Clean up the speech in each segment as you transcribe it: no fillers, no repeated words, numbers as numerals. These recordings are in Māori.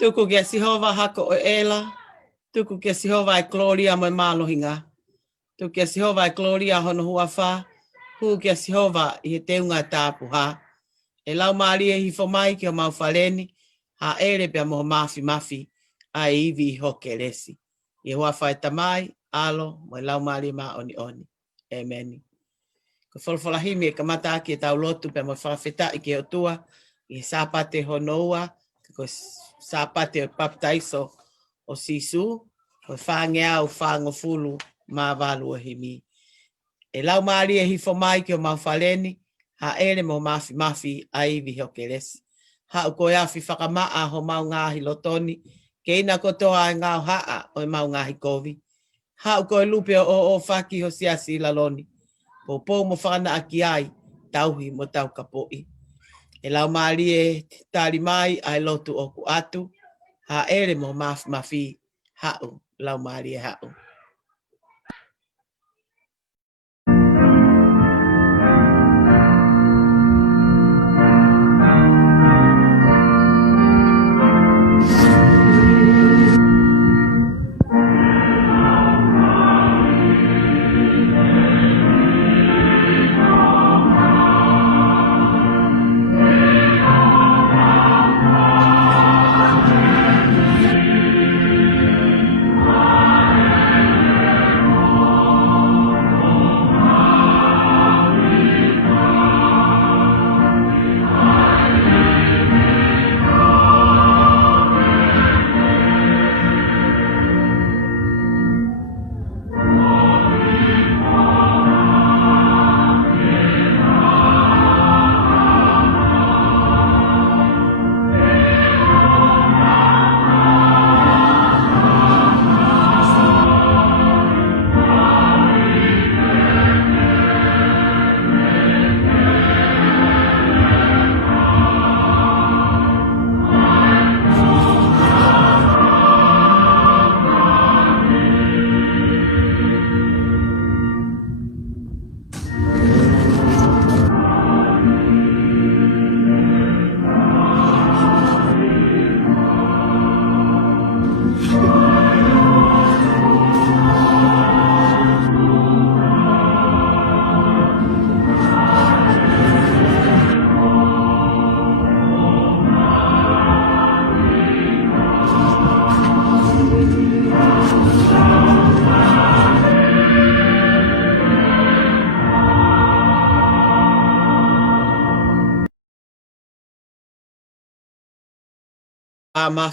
Tuku kia Sihova hako o ela. Tuku kia Sihova e gloria mo malohinga. Tuku kia Sihova e gloria hono huafa. Hu kia Sihova i he teunga tāpu ha. E lau maari e hifo mai ki o maufaleni. Ha ere pia moho mafi a iwi i hoke lesi. I huafa e tamai, alo, mo e lau maari ma oni. Amen. Ko wholawhalahimi e kamata aki e tau lotu pia mo whawheta i ke o tua. I sāpate honoua. Ko sāpate o baptaiso o sisu. Ko whangea o whangofulu mā walu o himi. E lau maari e hifo mai ki o maufaleni. Ha ere mo mafi a iwi hoke lesi. Ha u koe awhi whakamaa ho mau ngāhi lotoni. Ke ina kotoa e ngāo haa o mau ngāhi kovi. Ha u koe lupe o whaki ho siasi laloni. Po mo whana aki ai, tauhi mo tau kapoi. E lau maari e tari mai ai lotu oku atu. Ha ere mo mafi hau, lau maari e hau.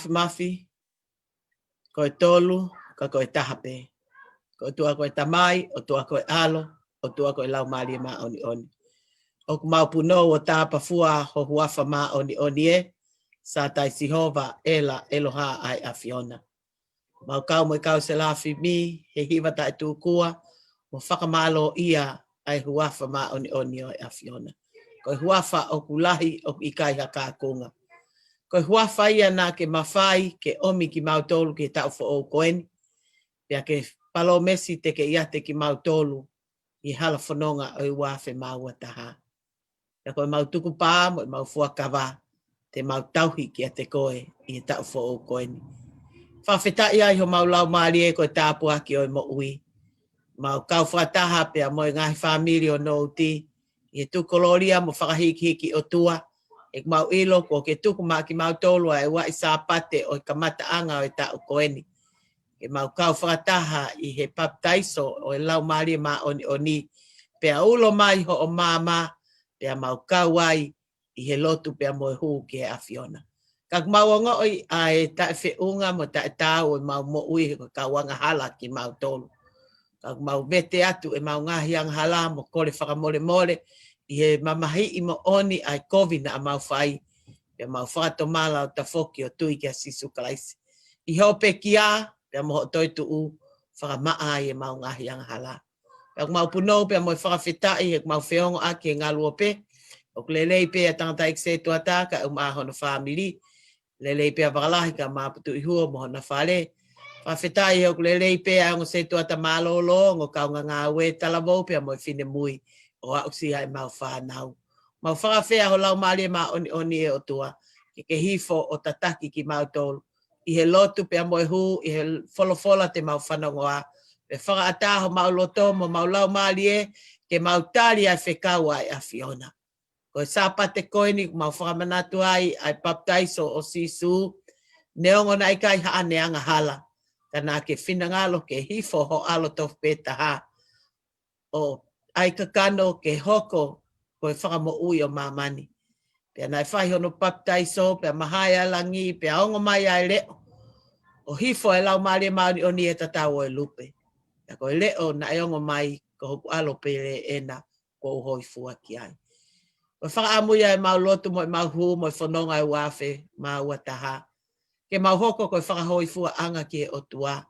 Mafi, koe tolu, ka koe tahape. Ko tua koe tamai, o tua koe alo, o tua koe lau maari ma oni. O ku mau puno o tāpa fua ho huafa ma oni e, sa tai Sihova ela eloha ai a Fiona. Mau kau mo kau se lafi mi, he hiwa tai tūkua, mo whakamalo ia ai huafa ma oni o a Fiona. Koe huafa o kulahi o ikai haka kunga. Koe huafa ia nā ke mawhai, ke omi ki mautolu ke tau fo o koeni. Pea ke palo mesi te ke iate ki mautolu i hala whanonga o i wafe maua taha. Pea koe mautuku pā mo i maufua kawa te mautauhi ki a te koe i tau fo o koeni. Whawheta ia i ho maulau maari e koe tāpu aki o i mo ui. Mau kau whataha pea mo i ngahi whamiri o no uti. I tukoloria mo whakahiki o tua. E mau ilo ko ke tuku ma ki mau tolu ai wa isapate o kamata anga o ta koeni. Ke mau kau whakataha i he baptaiso o e lau maari ma oni. Pea ulo mai ho o mama, pea mau kau ai i he lotu pea mo e huu ke a Fiona. Kak mau anga oi ai ta whiunga mo ta tau o mau mo ui ko kawanga hala ki mau tolu. Kak mau vete atu e mau ngahi ang hala mo kore whakamole i he mamahi i mo oni ai kovi na mau whai. Pea mau whakato mala o ta whoki o tui kia sisu kalaisi. I hope kia, pea mo toi tu u, whakamaa i e mau ngahi ang hala. Pea mau puno, pea mo whakawhetai, e mau whiongo aki e ngā luope. O lelei pea tangata ikse tuata ka umahono whamili. Lelei pea wakalahi ka maputu i hua mohona whale. Whawhetai o lelei pea ngo se tuata malolo, ngo kaunga ngā ue talamo pea mo whine mui. O au si ai mau whanau. Mau whakawhea ho lau maali ma oni e o tua. Ke hifo o tataki ki mau tolu. I he lotu pe moe hu, I he folofola te mau whanongoa. Pe whakaata ho mau loto mo mau lau malie, ke mau tali ai whekau ai a Fiona. Ko sapa te koini mau whakamanatu ai baptaiso o sisu, neongo na ikai haa neanga hala. Kana ke whinangalo ke hifo ho alo tof petaha. O ai kakano ke hoko koe whakamo ui o mamani. Pea nai whai hono baptaiso, pea mahai alangi, pea ongo mai ai leo. O hifo e lau maari maari o ni e tatau e lupe. Pea koe leo na e ongo mai ko hoku alo pere ena ko uhoi fua ki ai. Koe whakaamuia e mau lotu mo e mau hu mo e whanonga e wafe ma ua taha. Ke mau hoko koe whakahoi fua anga ki e o tua.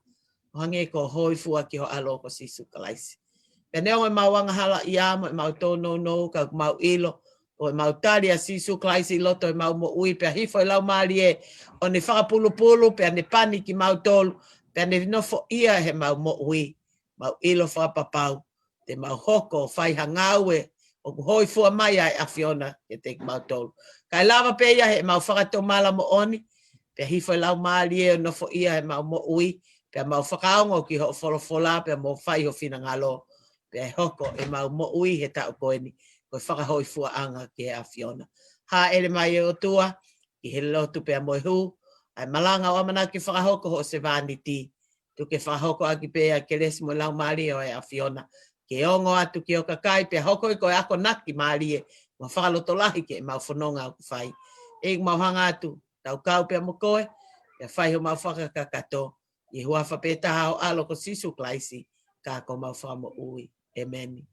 O hange ko hoi fua ki ho alo ko sisu kalaisi. Pea neongo e mau anga hala i amo e mau tono no ka mau ilo. O mau tali a sisu klaisi loto e mau mo ui pea hifo e lau maari e o ne whakapulu pea ne pani ki mau tolu pea ne nofo ia he mau mo ui mau ilo whapapau te mau hoko whai hangau e o hoi fua mai ai a Fiona e te mau tolu. Kai lava pea ia he mau whakatomala mo oni pea hifo e lau maari e o nofo ia he mau mo ui pea mau whakaongo ki ho folofola pea mo whai ho fina ngalo pea hoko e mau mo ui he tau koeni. Koe whakahoi fua anga ke a Fiona. Ha ele mai e o tua, ki he lotu pea moe hu, ai malanga o amana ki whakahoko ho se vaniti. Tu ke whakahoko aki pea ke lesi mo lau maari o e a Fiona. Ke ongo atu ki o kakai pea hoko i koe ako naki maari e, ma whakaloto lahi ke mau whanonga o kuwhai. E mau hanga atu, tau kau pea mo koe, pea whai ho mau whakakakato, i hua whapetaha o alo ko sisu klaisi, ka ko mau whamo ui. Amen.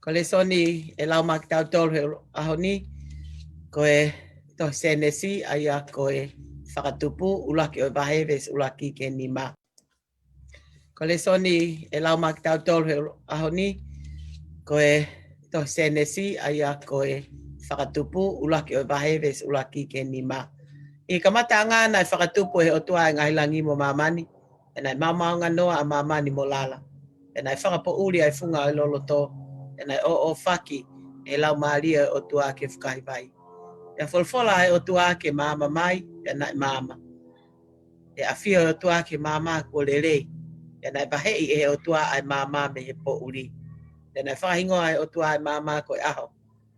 Ko le soni e lau maki tau tolu he aho ni, ko e tohi senesi ai a ko e whakatupu ulaki o bahe ves ulaki ke ni ma. Ko le soni e lau maki tau tolu he aho ni, ko e tohi senesi ai a ko e whakatupu ulaki o bahe ves ulaki ke ni ma. I kamata ngā nai whakatupu he o tua e ngailangi mo mamani, e nai mamao nganoa a mamani mo lala. E nai whakapo uri ai funga o lolo tō. E nai o whaki e lau maalia o tua ke whakahi vai. E wholwhola e o tua ke mama mai, e nai mama. E awhia o tua ke mama ko lele. E nai bahei e o tua ai mama me he po uri. E nai whahingoa e o tua ai mama ko e aho.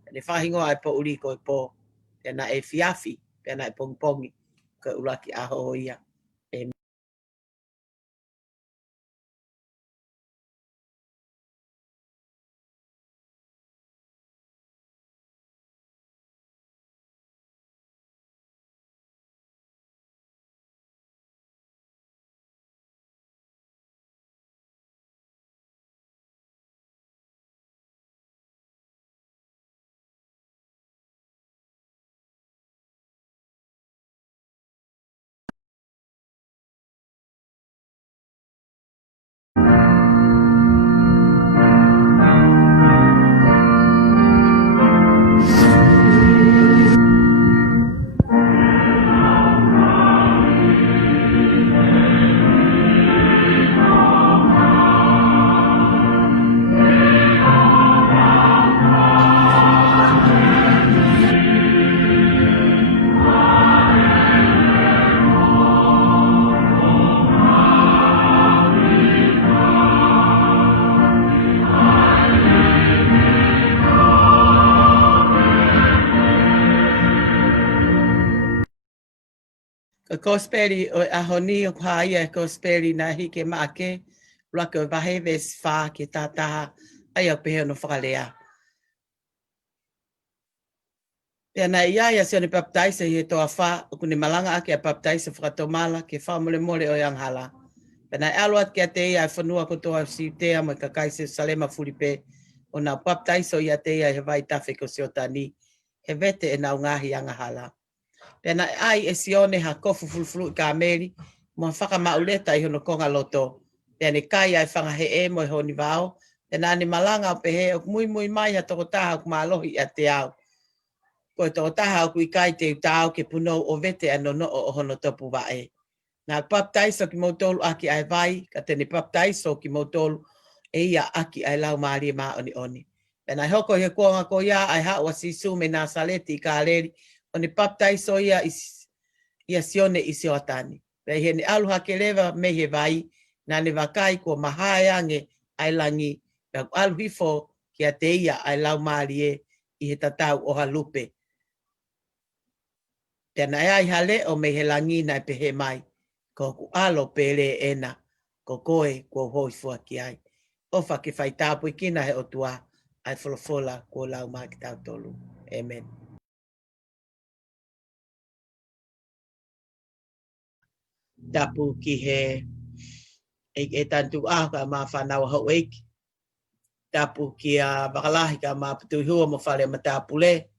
E nai whahingoa ai po uri ko e po. E nai e fiafi, e nai pongpongi ko e ulaki aho o ia. Ko speri o ahoni o haia ko speri na hike maake. Laka vahe ves fa ki tataha. Ai au pehe no whakalea. Pea na ia se ne baptaisa he toa wha. O kune malanga ake a baptaisa whakatomala ke wha mole mole o yang hala. Pea na aluat ke te ia whanua ko toa si tea mo ka kaise salema furipe. O na baptaisa o ia te ia he vai tafe ko siotani. He vete e nau ngahi anga hala. Pena ai e sione ha kofu fulfulu ka meri mo whaka mauleta i hono konga loto. Pena kai ai whanga he e mo i honi vao. Pena ni malanga o pehe o mui mui mai ha toko taha o kumalohi a te au. Ko toko taha o kui kai te utao ke puno o vete anono o hono topu vae. Nā paptaiso ki mautolu aki ai vai, ka tene paptaiso ki mautolu e ia aki ai lau maari e maa oni oni. Pena hoko he kuanga ko ia ai hawa si sume nā saleti i ka aleri, o ne baptaiso ia sione i se otani. Pea he ne alu hake lewa me he vai, nā ne wakai ko mahaiange ai langi, pea alu hifo ki a te ia ai lau maari e i he tatau o halupe. Pea na ai hale o me he langi na pe he mai, ko ku alo pele ena, ko koe ko hoi fua ki ai. Ofa ki whai tāpu i kina he o tua, ai wholofola ko lau maa ki tau tolu. Amen. Tapu ki he e tantu ka maa whanau hau eiki. Tapu ki a wakalahi ka maa putui hua mo whare ma tapu le.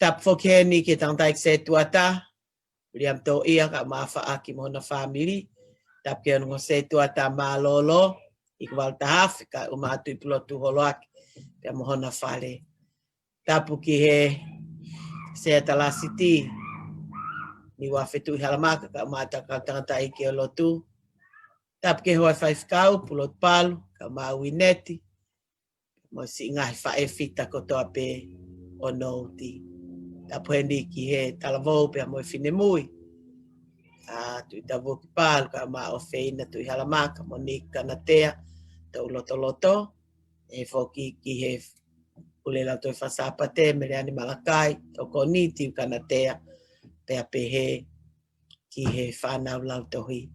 Tapu whoke ni ki tantaik se tuata. Liam tō ia ka maa whaaki mo na whamiri. Tapu ki anungo se tuata maa lolo. I ka walta hafi ka umatu i pulotu holoaki. Pia mo hona whare. Tapu ki he se atalasiti. Ni wawhetu i halamaka ka umata ka tangata i ki o lotu. Tapu ke hoa whaifkau, pulot palu, ka maa wineti. Mo si ngahi whae fita kotoa pe o nouti. Tapu hendi ki he talavou pe mo fine mui. Tui tavu ki palu, ka maa o feina tui halamaka, mo ni kanatea, tau loto loto. E foki ki he ule lau toi whasapate, me reani malakai, tau koniti kanatea, pe a pehe ki he whanau lau tohi.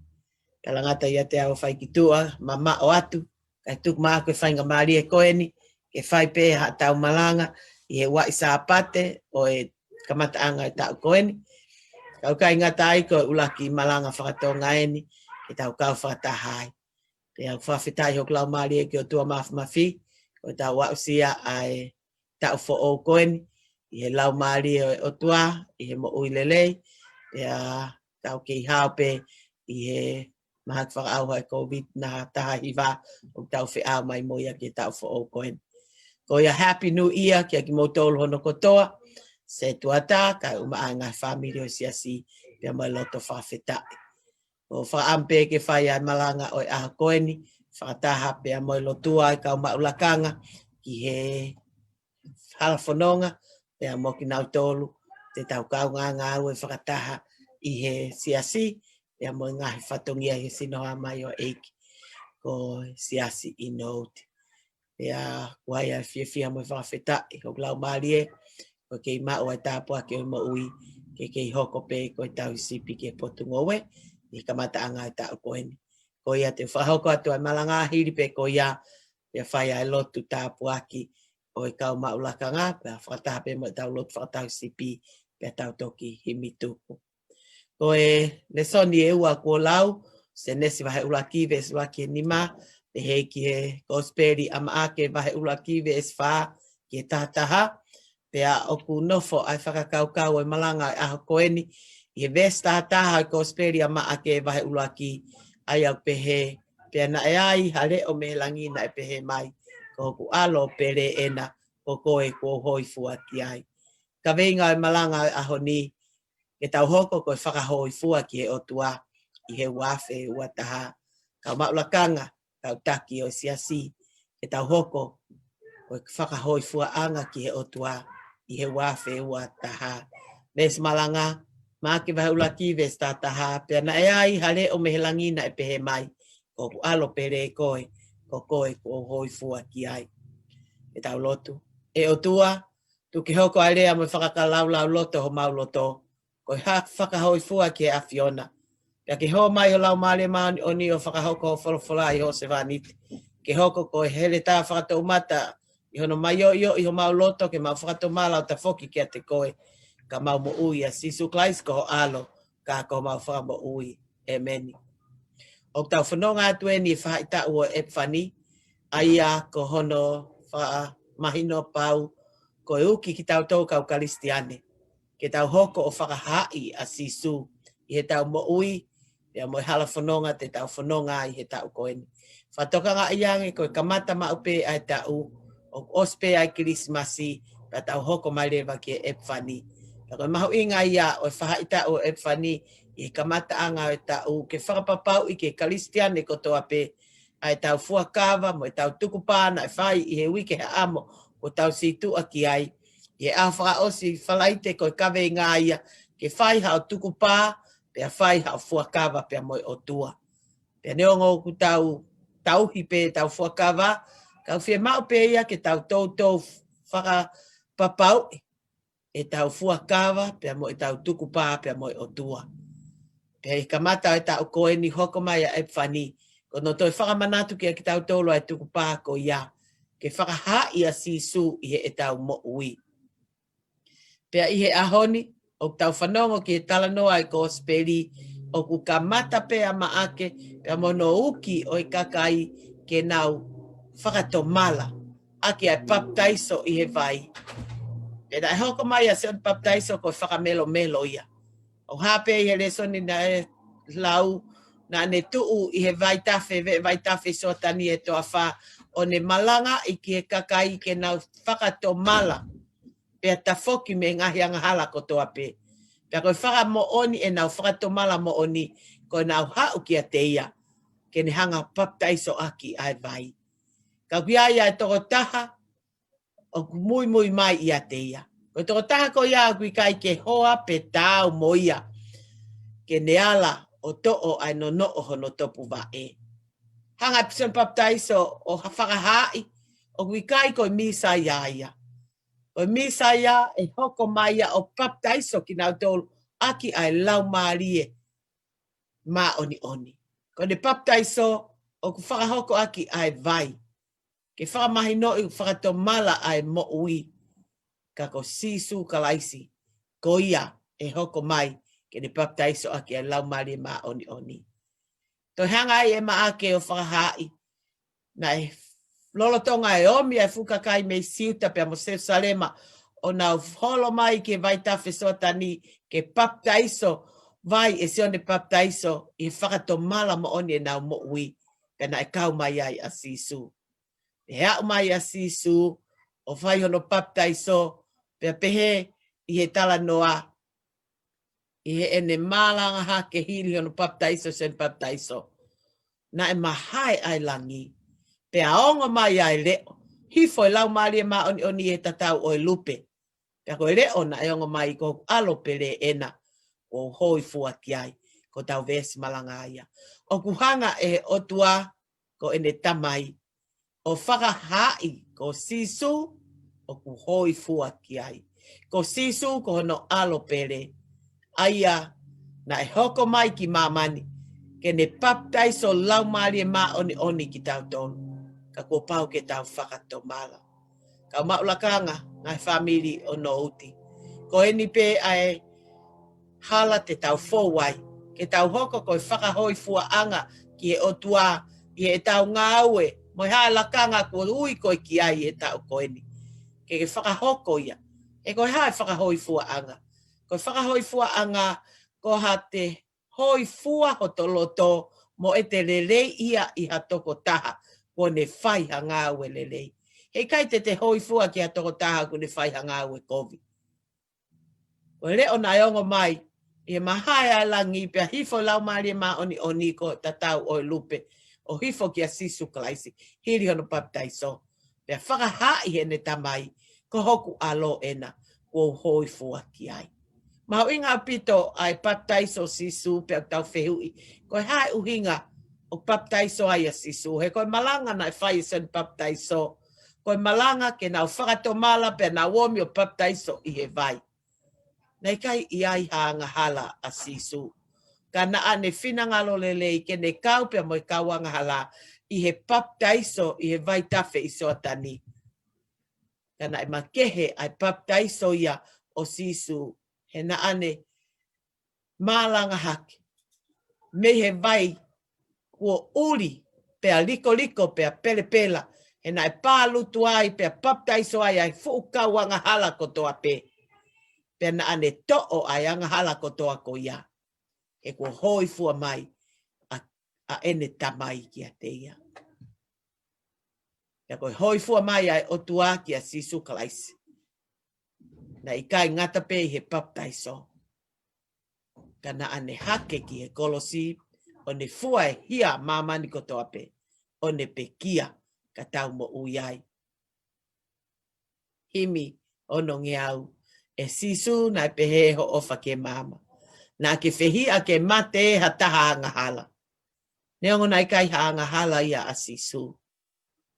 Kalangata ia te au whai ki tua, mama o atu, kai tuk maa koe whainga maari e koeni, ke whai pe ha tau malanga, i he wai sāpate, o e kamata anga e tau koeni. Kau kai ngata ai koe ulaki malanga whakatonga eni, ke tau kau whakatahai. Pe au whawhitai hok lau maari e ki o tua mafi, ko tau wausia ai tau fo o koeni, i he lau maari o tua, i he mo uilelei, pe a tau ki hao pe, i he mahak whakau hai COVID na taha hiwa o tau whi mai moia ki tau fo o koen. Ko ia Happy New Year ki a ki motolo hono kotoa, se tuata ka umaa ngai whamiri o siasi pia mai loto whawhetai. O whaampe ke whai ai malanga o aha koeni, whakataha pia mai lotua i kau maulakanga ki he halafononga, pia mo ki nau tolu, te tau kau ngā ue whakataha i he siasi, pia mo ngahi whatongia he sinoha mai o eiki, ko siasi i nouti. Pia wai ai fia mo whawheta i hok lau marie, ko kei mao ai tāpua ke o mo ui, ke kei hoko pe ko i tau sipi ke potungowe, i kamata anga i tau koeni. Ko ia te whahoko atu ai malanga hiri pe ko ia, pia whai ai lotu tāpua ki, o i kau maulakanga, pia whakataha pe mo i tau lotu whakatau sipi, pia tau toki himituku. Ko e lesoni e ua kua lau, se nesi wahe ulakiwe es waki e nima, pe hei ki he gosperi ama ake wahe ulakiwe es wha ki e tataha, pe a oku nofo ai whakakaukau e malanga e aho koeni, i he ves tataha e gosperi ama ake wahe ulaki, ai au pe he, pe na e ai hale o me langi na e pe he mai, ko ku alo pere ena, ko koe ko hoi fua ki ai. Ka veinga e malanga e aho ni, ke tau hoko koe whakahoi fua ki e o tua i he wafe ua taha. Kau maulakanga, kau taki o siasi, ke tau hoko koe whakahoi fua anga ki he o tua i he wafe ua taha. Nes malanga, maaki wahe ulaki ves ta taha, pia na e ai hale o mehelangi na e pehe mai, ko alo pere koe, ko koe ko hoi fua ki ai. E tau lotu. E o tua, tu ki hoko ai rea mo whakakalau lau loto ho mau loto, Ko ha whakahoi fua ke a Fiona. Pea ke ho mai o lau male maoni o ni o whakahoko o wholowhola i ho se vaniti. Ke hoko ko hele tā whakatou mata i hono mai o i ho mau loto ke mau whakatou mala o ta foki ke a te koe. Ka mau mo ui a sisu klais ko ho alo ka ko mau whaka mo ui. Amen. O tau whanonga atu e ni whaita ua e whani. Aia ko hono wha mahino pau ko e uki ki tau tau kau kalistiane. Ke tau hoko o whakahai a sisu i he tau mo ui. Pea mo hala whanonga te tau whanonga i he tau koeni. Whatoka ngā iange koe kamata maupe ai tau o ospe ai kirismasi pea tau hoko mai lewa ki e whani. Pea koe mahu inga ia o whahaita o e whani i kamata anga o tau ke whakapapau i ke kalistiane ko toa pe ai tau fuakawa mo tau tukupana e whai i he wike he amo o tau situ aki ai. I he awhaka osi whalaite koe kawe ngā ia ke whai hao tukupā pea whai hao fuakawa pea moi o tua. Pea neongo ku tau hipe tau fuakawa kau whia mau pe ia ke tau tautou whakapapau e tau fuakawa pea moi tau tukupā pea moi o tua. Pea i kamata e tau koe ni hoko mai a e whani. Ko no toi whakamanatu ki a ki tau tolo ai tuku pā ko ia. Ke whakahai a sisu i he e tau mo ui. Pea i he ahoni, o tau whanongo ki e tala noa i ko speli, o ku kamata pea maake, pea mono uki o i kakai ke nau whakatomala. Aki ai baptaiso i he vai. Pea da e hoko mai a se on baptaiso ko whakamelo melo ia. O hape i he lesoni na e lau, na ne tuu i he vaitafe so tani e toa wha o ne malanga i ki he kakai ke nau whakatomala pea ta foki me ngahi anga hala ko toa pe. Pea koe whaka mo oni e nau whakatomala mo oni koe nau hau ki a te ia ke ne hanga baptaiso aki ai vai. Ka kuia ia e toko taha o mui mai i a te ia. Koe toko taha ko ia kui kai ke hoa pe tau mo ia ke ne ala o to'o ai no o hono topu wa e. Hanga pison baptaiso o whakahai o wikai ko misa ia. O misa ia e hoko mai o baptaiso ki nau tolu aki ai lau maarie ma oni. Ko ne baptaiso o ku whakahoko aki ai vai. Ke whakamahino i whakatomala ai mo ui. Ka ko sisu kalaisi. Ko ia e hoko mai ke ne baptaiso aki ai lau maarie ma oni. To hanga e maake o whakahai. Na e lolotonga e omi e fukakai me siuta pe mo Salema o na holo mai ke vai tafe tani ke baptaiso vai e se one baptaiso i whakatomala mo oni e nau mo ui. Pe na e kau mai ai a sisu. E hau mai a sisu o vai hono baptaiso pe pehe i he tala noa. I he ene malanga ha ke hili hono baptaiso sen baptaiso. Na e mahai ai langi. Pe aonga mai ai leo. Hifo e lau maali e maa oni e tatau o e lupe. Pe ko e leo na e onga mai ko alo pele ena. O hoi fua ki ai. Ko tau vesi malanga aia. O kuhanga e otua ko ene tamai. O whakahai ko sisu o ku hoi fua ki ai. Ko sisu ko hono alo pele. Aia na e hoko mai ki mamani. Ke ne baptaiso lau maali e maa oni ki tau tonu. Ka kua pau ke tau whakatomala. Ka maulakanga ngai family o no uti. Ko eni pe ai hala te tau fōwai. Ke tau hoko koe whakahoi fua anga ki e otua i e tau ngāue. Moi haa lakanga ko ui koe ki ai e tau koeni. Ke whakahoko ia. E koe haa whakahoi fua anga. Koe whakahoi fua anga ko ha te hoi fua hotoloto mo e te lelei ia i ha toko taha. Ko ne whai hanga ue lelei. Hei kai te hoi fua ki a toko taha ko ne whai hanga ue COVID. Ko leo na eongo mai, e mahai a langi pia hifo lau maari ma oni ko tatau o lupe. O hifo ki a sisu klaisi. Hiri hono baptaiso. Pia whakahai he ne tamai. Ko hoku alo ena. Ko hoi fua ki ai. Mau inga pito ai baptaiso sisu pia tau whehui. Ko hai uhinga. O baptaiso ai a sisu. He koe malanga na whai sen baptaiso. Koe malanga ke nau whakatomala pe na womi o baptaiso i he vai. Nei kai iai hanga hala a sisu. Kana ane finangalo lele ke ne kau pe mo kawanga hala I he baptaiso I he vaitafe I so atani. Kana I makehe ai baptaiso ia o sisu. He na ane malanga hake. Me he vai kua uri pe a liko pe a pele pela. He na e pālutu ai pe a baptaiso ai fuukawanga hala kotoa pe. Pe na ane to'o ai anga hala kotoa ko ia. E kua hoi fua mai a ene tamai ki a te ia. E kua hoi fua mai ai o tua ki a sisu kalaisi. Na I kai ngata pe I he baptaiso. Kana ane hake ki he kolosi o ne fua e hia mamani kotoa pe. O ne pe kia ka tau mo uyai. Himi ono ngiau. E sisu na pehe ho ofa ke mama. Na ke fehia ke mate hataha anga hala. Neongo na kai anga hala ia a sisu.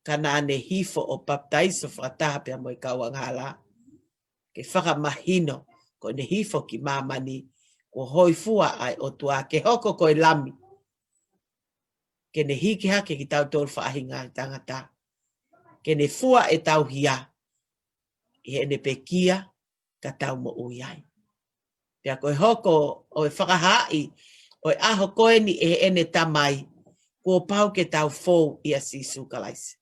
Kana ane hifo o baptaiso whataha pe mo I kau anga hala. Ke whakamahino ko ne hifo ki mamani ko hoi fua ai o tua ke hoko ko lami. Ke ne hiki hake ki tau tolu whaahinga tangata. Ke ne fua e tau hia. I ne pekia ka tau mo uyai. Pea koe hoko o e whakahai o e aho koe ni e ene tamai kua pau ke tau fōu I a sisu kalaisi.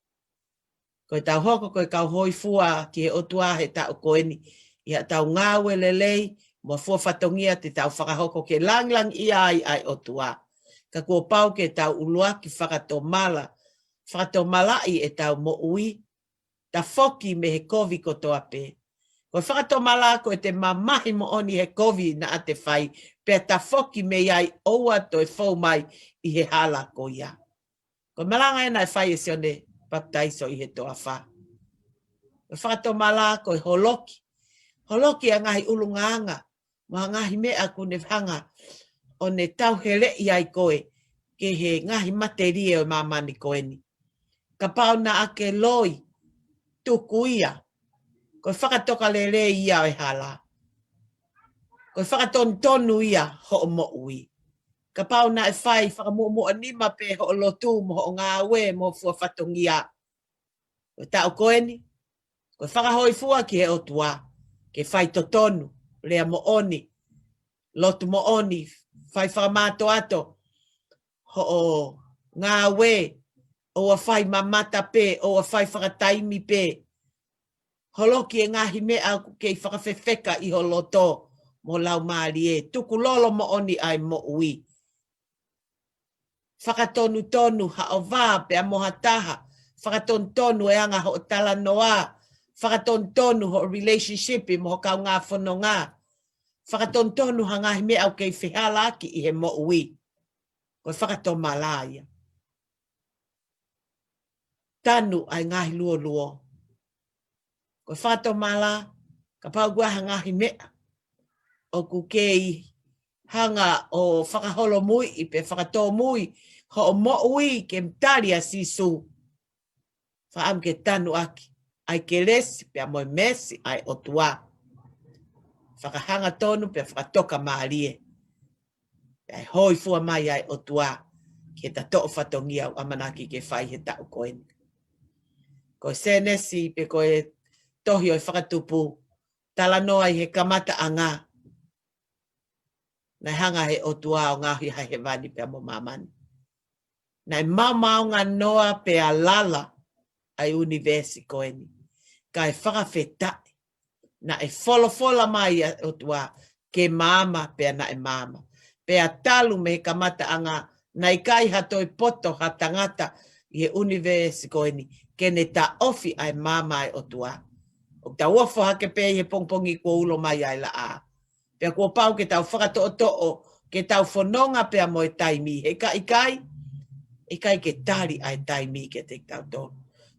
Koe tau hoko koe kau hoi fua ki he otua he tau koe ni I a tau ngāwe lelei mo fua whatongia te tau whakahoko ke lang ai otua. Ka kua pau ke tau ulua ki whakatomala. Whakatomala I e tau mo ui. Ta foki me he kovi kotoa pe. Koe whakatomala ko te mamahi mo oni he kovi na ate whai. Pea ta foki me iai oua to e fau mai I he hala ko ia. Koe malanga e nai whai e sione baptaiso I he toa wha. Koe whakatomala ko e holoki. Holoki a ngahi ulunganga. Mga ngahi mea ku ne hanga. O ne tau hele iai koe. Ke he ngahi materie o mamani koe ni. Ka pau na ake loi. Tuku ia. Koe whakatoka lele ia o e hala. Koe whakatontonu ia ho o mo ui. Ka pau na e whai whakamuamua nima pe ho o lotu mo ho ngā we mo fua whatongia. Koe tau koe ni. Koe whakahoi fua ki he o tua. Ke whai totonu. Lea mo oni. Lotu mo oni. Whai whakamato ato. Ho o ngā we. O a whai mamata pe. O a whai whakataimi pe. Holoki e ngahi mea kei whakawhewheka I ho loto mo lau maari e. Tuku lolo mo oni ai mo ui. Whakatonu tonu ha o vā pe a moha taha. Whakatonu tonu e anga ho tala noa. Whakatonu tonu ho relationship I mo kau ngā whono ngā. Whakatonu tonu ha ngahi mea kei whihala ki I he mo ui. Koe whakatonu malaya. Tanu ai ngahi luo luo. Koe whato mala, ka pau gua hangahi mea. O ku kei hanga o whakaholo mui I pe whakato mui. Ho o mo ui ke mtari a sisu. Whaam ke tanu aki. Ai ke lesi pe a moi mesi ai o tua. Whakahanga tonu pe whakatoka maalie. Ai hoi fua mai ai o tua. Ke ta to'o whatongia o amanaki ke whai he tau koen. Koe senesi pe koe tohi o whakatupu, tala noa I he kamata a ngā. Nai hanga he o tua o ngāhi hai he wani pe mo mamani. Nai mamau ngā noa pe a lala ai universi koeni. Ka e whakawhetai. Na e fola mai o tua ke mama pe na e mama. Pe a talu me he kamata a ngā. Nai kai hato I poto ha tangata I he universi koeni. Ke ne ta ofi ai mama ai o tua. O ta wafo hake pe he pongpongi ko ulo mai ai la a. Pea kua pau ke tau whakato'o ke tau whanonga pea mo e taimi. He kai, e kai ke tari ai taimi ke te tau tō.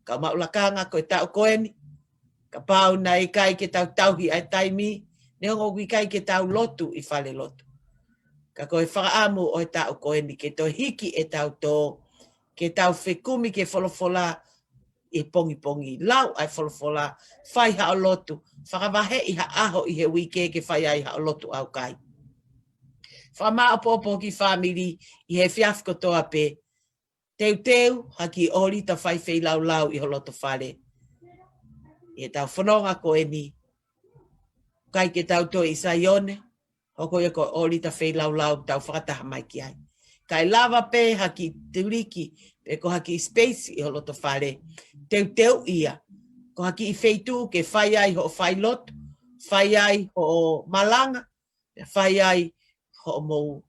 Ka maulakanga ko e tau koeni. Ka pau na e kai ke tau tauhi ai taimi. Ne hongo ki kai ke tau lotu I whale lotu. Ka koe whakaamu o e tau koeni ke to hiki e tau tō. Ke tau whekumi ke wholofola e pongi pongi. Lau ai folofola, fai ha o lotu. Whakavahe i ha aho i he wike ke whai ai ha o lotu au kai. Whama apopo ki family i he fiaf kotoa pe. Teu haki ori ta whai whai lau lau i ho loto whare. E tau whanonga ko e ni. Kai ke tau to i saione. Hoko e ko ori ta whai lau lau tau whakataha mai ki ai. Kai lava pe haki turiki. Pe ko haki space i ho loto whare. Teu ia. Ko haki i wheitu ke whai ai ho whai lotu. Whai ai ho malanga. Whai ai ho mo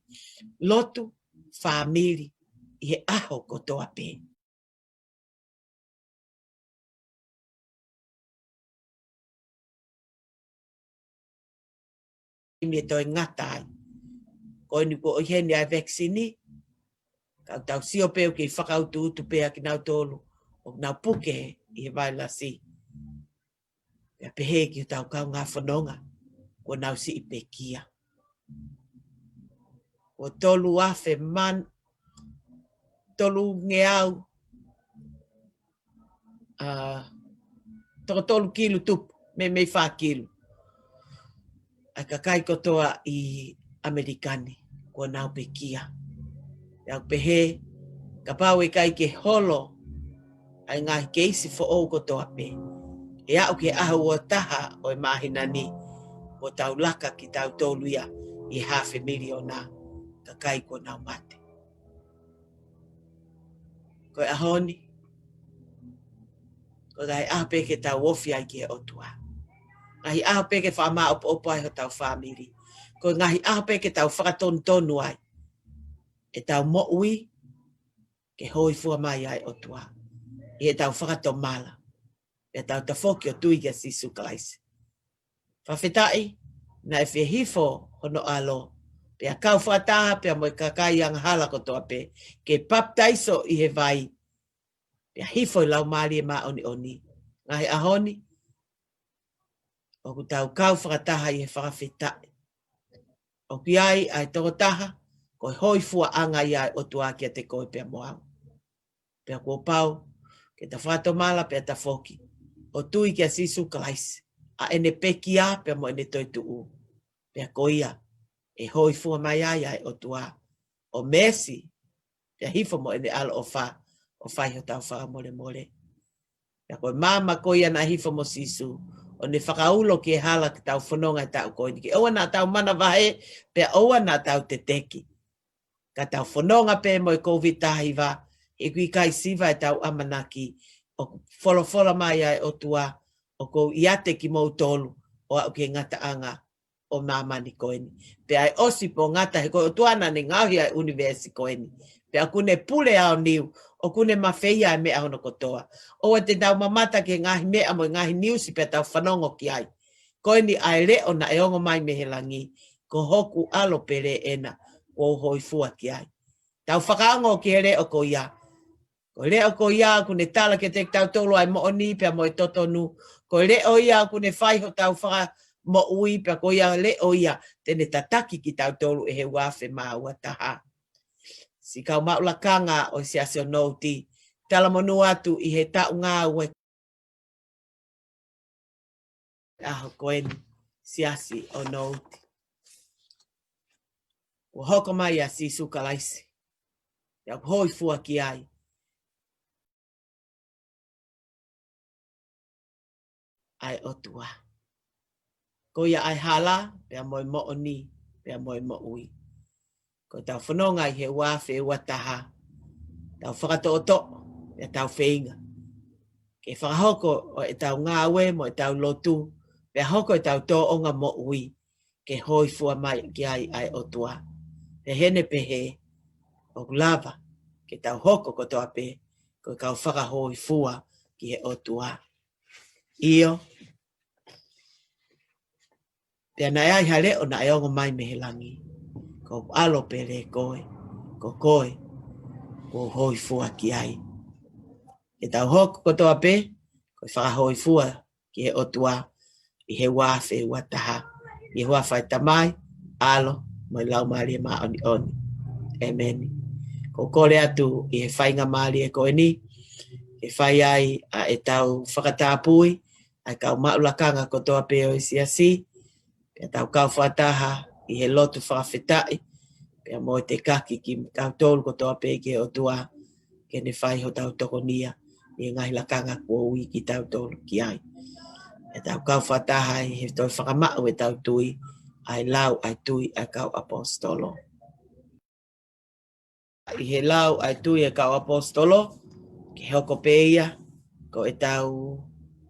lotu. Family. I he aho kotoa pe. Me toi ngata ai. Ko ni ko hene ai vaccine. Ka tau sio pe ke whakautu utu pe ki nau tolu. O nau puke i he vai la si. Pea pehe ki tau kau ngā whanonga. Ko nau si i pe kia. O tolu afe man. Tolu ngeau. Tolu kilu tupu. Me 5 kilu. A ka kai kotoa i Amerikani. Ko nau pe kia. Iau pehe, ka pau e kai ke holo, ai ngā keisi fo o kotoa pe. E au ke ahu o taha o e mahina ni, o tau laka ki tau toluia i 500,000 ka kai ko nau mate. Ko e ahoni, ko kai ape ke tau ofi ai ke otua. Ngahi ape ke whaama opo ai ho tau whamiri. Ko ngahi ape ke tau whakatonu ai. E tau mo'ui, ke hoi fua mai ai o tua. I e tau whakato mala. E tau ta whoki o tui kia sisu klaisi. Whawhetai, na e whihifo hono alo. Pea kau whataha, pea moi kakai ang hala kotoa pe. Ke paptaiso i he vai. Pea hifo i lau maari e maa oni oni. Ngahi ahoni, o ku tau kau whakataha i he whawhetai. O ki ai ai tokotaha, ko hoi fua anga ia o tua kia te koe pea moau. Pea kua pau, ke ta whato mala pea ta whoki. O tui kia sisu klaisi. A ene peki a pea mo ene toi tuu. Pea koia, e hoi fua mai ai o tua. O mesi, pea hifo mo ene ala o wha. O whai ho tau wha mole mole. Pea koe mama koia na hifo mo sisu. O ne whakaulo ki e hala ki tau whanonga i tau koini. Ke oa na tau mana wahe, pea oa na tau te teki. Ka tau whanonga pe mo i COVID tahi wa. E kui kai siva e tau amanaki. O wholofola mai ai o tua. O kou iate ki mou tolu. O au ke ngata anga o mamani koini. Pe ai osi po ngata he koe o tuana ni ngauhi ai universi koini. Pe a kune pule au niu. O kune mawheia e mea hono kotoa. O te tau mamata ke ngahi mea mo ngahi niusi pe tau whanongo ki ai. Koini ai leo na e ongo mai mehelangi. Ko hoku alo pere ena. O hoi fua ki ai. Tau whakaango ki he leo ko ia. Ko leo ko ia kune tala ke te tau tolu ai mo oni pia mo i totonu. Ko leo ia kune whaiho tau whaka mo ui pia ko ia leo ia. Tene tataki ki tau tolu e he wafe maa ua taha. Si kau maulakanga o si asio nouti. Tala monu atu i he tau ngā ue. Aho koeni si asi o nouti. Ko hoko mai a si sukalaisi. Ia hoi fua ki ai. Ai otua. Ko ia ai hala, pea moi mo oni, pea moi mo ui. Ko tau whanonga i he wafe ua taha. Tau whakato oto, pea tau wheinga. Ke whakahoko o e tau ngāwe mo e tau lotu, pea hoko e tau tō onga mo ui. Ke hoi fua mai ki ai otua. Pe hene pehe, o lava, ke tau hoko kotoa pe, ko kau whakahoi fua ki he otua. Io, pea nai ai hale o na e ongo mai mehelangi. Ko alo pere koe, ko koe, ko hoi fua ki ai. E tau hoko kotoa pe, ko whakahoi fua ki he otua, i he wafe ua taha. I he wawhai tamai, alo, mai lau maari ma oni oni. Amen. Ko kore atu i he whainga maari e koe ni, e whai ai a e tau whakatāpui, ai kau maulakanga ko toa peo i siasi, pia tau kau whataha i he lotu whakawhetai, pia mo te kaki ki kau tolu ko toa peo ki o tua, ke ne whai ho tau tokonia, i ngai lakanga kua ui ki tau tolu ki ai. E tau kau whataha i he toi whakamau e tau tui, ai lau ai tui ai kau apostolo. I he lau ai tui e kau apostolo, ke hoko peia, ko e tau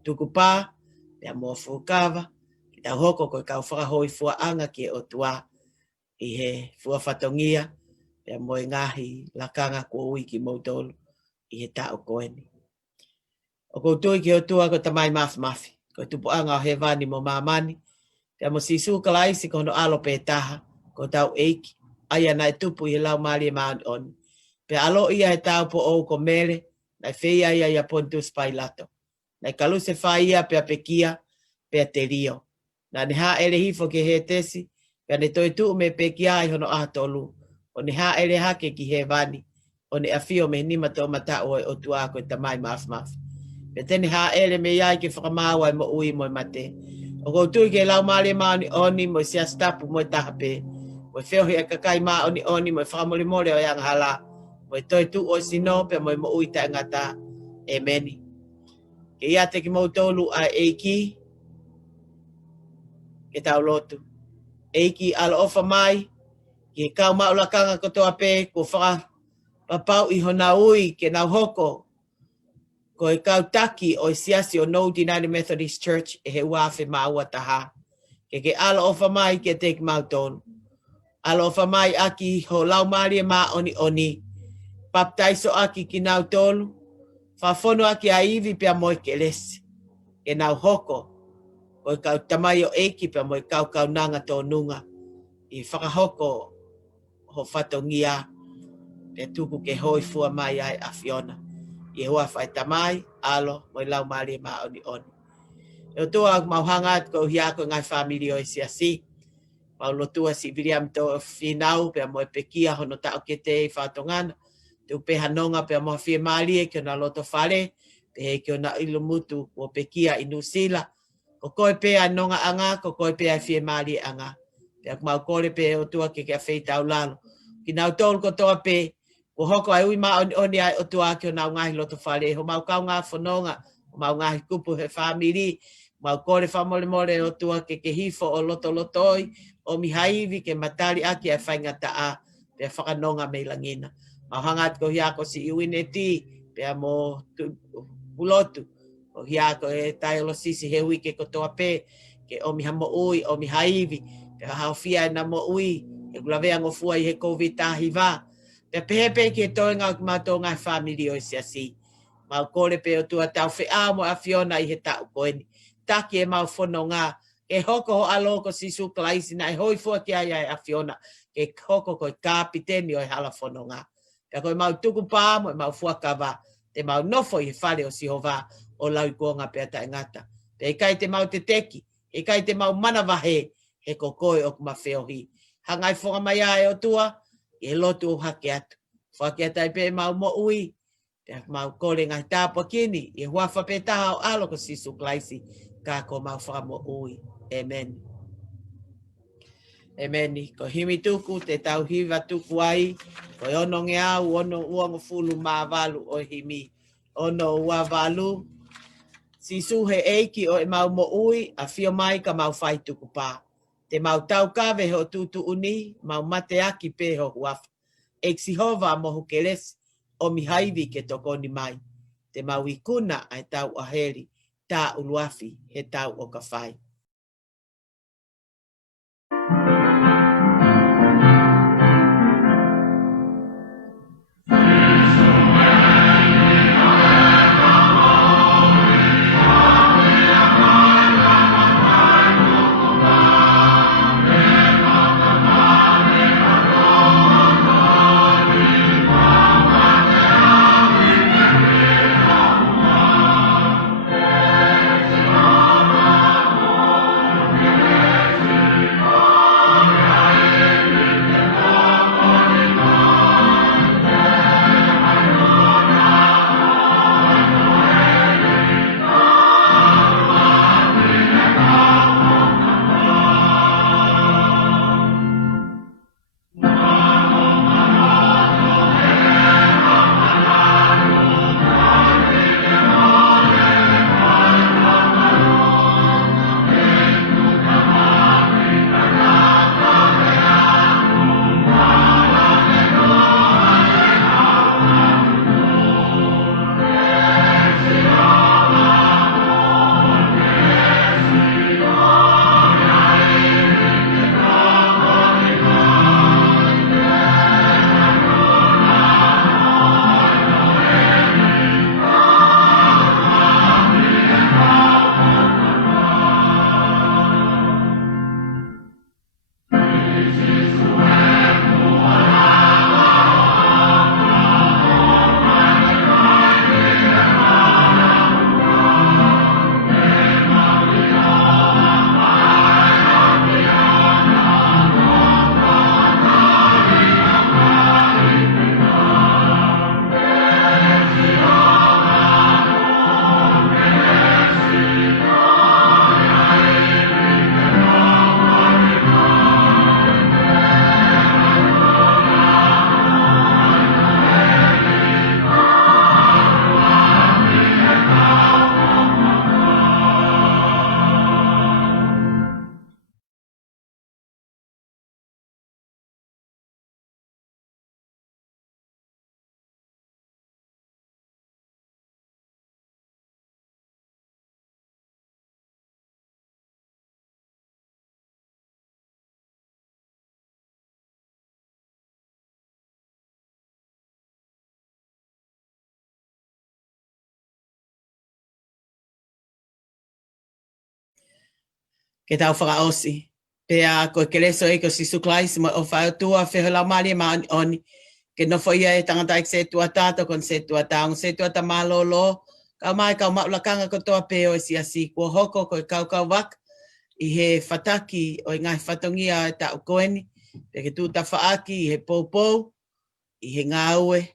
tukupā, pia mua fukawa, ki tau hoko ko e kau whakahoi fuaanga ki o tua, i he fuawhatongia, pia mua ngahi lakanga kua ui ki mautolu, i he tau koeni. O koutua ki o tua ko tamai mafi, ko tupuanga o he vani mo mamani, pia mo sisu kalaisi ko no alo pe taha, ko tau eiki, aia nai tupu i lau maali e maani oni. Pia alo ia he tau po ou ko mele, nai feia ia pontus pailato. Nai kaluse whaia pia pekia, pia te rio. Na ne ha ele hifo ke he tesi, pia ne toi tuu me pekia i hono ahatolu. O ne ha ele hake ki he vani, o ne afio me nima to mata oi o tua ko tamai mafi. Pia tene ha ele me iai ke whakamawa mo ui mo mate. O koutu ke lau maali maani oni mo sia stapu mo tahape. Mo feo hi kakai maa oni mo whakamole mole o yang hala. Mo toi tu o sino pe mo ui ta ngata. Emeni. Ke ia te ki mautolu a eiki. Ke tau lotu. Eiki ala ofa mai. Ke kau maulakanga ko toa pe. Ko whaka papau i hona ui ke nau hoko. Ko e kau taki o siasi o No United Methodist Church e he uafe maua taha. Ke ala ofa mai ke te ki mautolu. Ala ofa mai aki ho lau maari e maa oni. Baptaiso aki ki nau tolu. Whafono aki a iwi pia moe ke lesi. E nau hoko. Ko e kau tamai o eiki pia moe kau nanga tō nunga. I whakahoko ho whatongia. Pe tuku ke hoi fua mai ai a Fiona. I hua whai tamai, alo, moe lau maari e maa oni. E o tua mauhangat ko hiako ngai family o siasi. Mau lotua si William to finau pe mo pekia hono ta o kete i whatongana. Te upe hanonga pe mo fie mali e kio na loto whare. Pe he kio na ilumutu o pekia i Nusila. Ko koe pe anonga anga, ko koe pe a fie mali anga. Pe ak mau kore pe o tua ke a feita lalo. Ki nau tolu ko toa pe, ko hoko ai ui maa oni ai o tua kio na ngahi loto whare. Ho mau kau ngā whanonga, ho mau ngahi kupu he whamiri. Mau kore whamole o tua ke hifo o lotoi. O mi haivi ke matari aki e whainga taa pe whakanonga me langina. Mau hangat ko hiako si iwineti pe mo bulotu. O hiako e taiolo sisi he wike ko toa pe ke o mi hamo ui, o mi haivi pe haofia na mo ui e gulavea ngofua i he COVID tahiva. Pe pehepe ke toenga o kimato ngai family o siasi. Mau kore pe o tua tau whea mo a Fiona i he tau koeni. Taki e mau whono ngā. Ke hoko ho alo ko sisu klaisi na e hoi fua ki ai a Fiona. Ke hoko ko kapiteni o e hala whono ngā. Ka koe mau tuku pā mo e mau fuakawa. Te mau nofo i whare o sihova o lau kuonga pe ata ngata. Pe kai te mau te teki. E kai te mau manawahe he ko koe o kumawheo hi. Hangai whonga mai ai o tua. E lotu o hake atu. Whake atai pe mau mo ui. Pe mau kore ngai tāpua kini. E huafa pe taha o alo ko sisu klaisi. Ka ko mau whamo ui. Amen. Amen. Ko himi tuku te tau hiva tuku ai. Ko ono nge au, ono uango fulu maavalu o himi. Ono ua valu. Sisu he eiki o e mau mo ui, a fio mai ka mau whai tuku pā. Te mau tau kawe ho tutu uni, mau mate aki pe ho huafa. Eksi hova mohu kelesi, o mi haivi ke tokoni mai. Te mau ikuna ai tau aheri, tā uluafi he tau o ka whai. Ke tau whakaosi. Pea ko ke leso e ko si suklais ma o whao tua whiholau mali ma oni. Ke nofo ia e tangata se tua tato kon se tua taong se tua ta malolo. Kau mai kau maulakanga ko toa peo e si asi kua hoko ko kau wak. I he whataki o i ngai whatongia e ta ukoeni. Pe ke tū ta whaaki i he pōpou. I he ngāue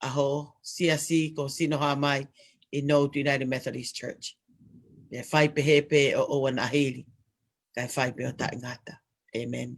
aho si asi ko sinoha mai i Note United Methodist Church. Pe whai pe he pe o o anahiri. Kai whai pe o ta ingata. Amen.